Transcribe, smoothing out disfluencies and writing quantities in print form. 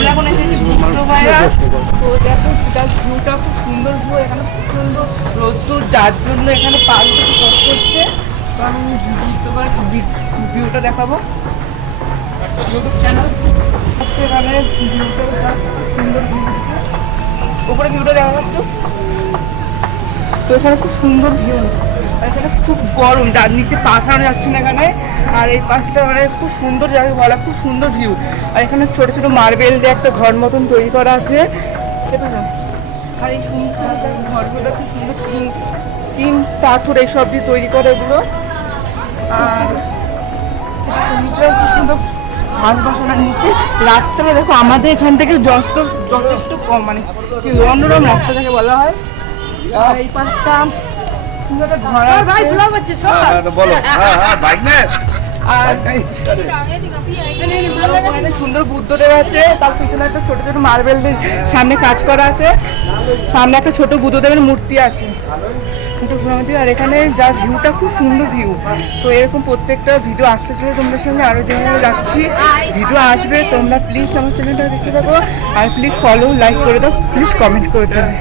আমরা এখন এসেছি বুদ্ধগয়া। তো দেখো ভিউটা খুব সুন্দর ভিউ, এখানে প্রচন্ড রোদ্দুর, যার জন্য এখানে পাল থেকে কষ্ট হচ্ছে। তো আমি ভিউটা দেখাবো, ইউটিউব চ্যানেল হচ্ছে এখানে ভিউটা খুব সুন্দর ভিউ, ওপরে ভিউটা দেখা যাচ্ছে। তো এখানে খুব সুন্দর ভিউ, আর এখানে খুব গরম, যার নিচে পা ছাড়ানো যাচ্ছে না এখানে। আর এই পাশটা মানে খুব সুন্দর জায়গা, বলা খুব সুন্দর ভিউ। আর এখানে ছোট ছোট মার্বেল দিয়ে একটা ঘর মতন তৈরি করা আছে, আর এই সুন্দর সুন্দর ঘরগুলো খুব সুন্দর টিন পাথর এইসব দিয়ে তৈরি করে এগুলো। আর খুব সুন্দর ঘাস বসানোর নিচে রাস্তাটা দেখো, আমাদের এখান থেকে যথেষ্ট কম, মানে কি অন্যরকম রাস্তা থেকে বলা হয়। আর এই পাশটা সুন্দর বুদ্ধদেব আছে, তার পিছনে একটা ছোট ছোট মার্বেল সামনে কাজ করা আছে, সামনে একটা ছোট বুদ্ধদেবের মূর্তি আছে। আর এখানে যা ভিউটা খুব সুন্দর ভিউ। তো এরকম প্রত্যেকটা ভিডিও আসতে চলে তোমাদের সঙ্গে আরও যেভাবে যাচ্ছি ভিডিও আসবে, তোমরা প্লিজ আমার চ্যানেলটা দেখতে থাকো। আর প্লিজ ফলো লাইক করে দাও, প্লিজ কমেন্ট করে দেবে।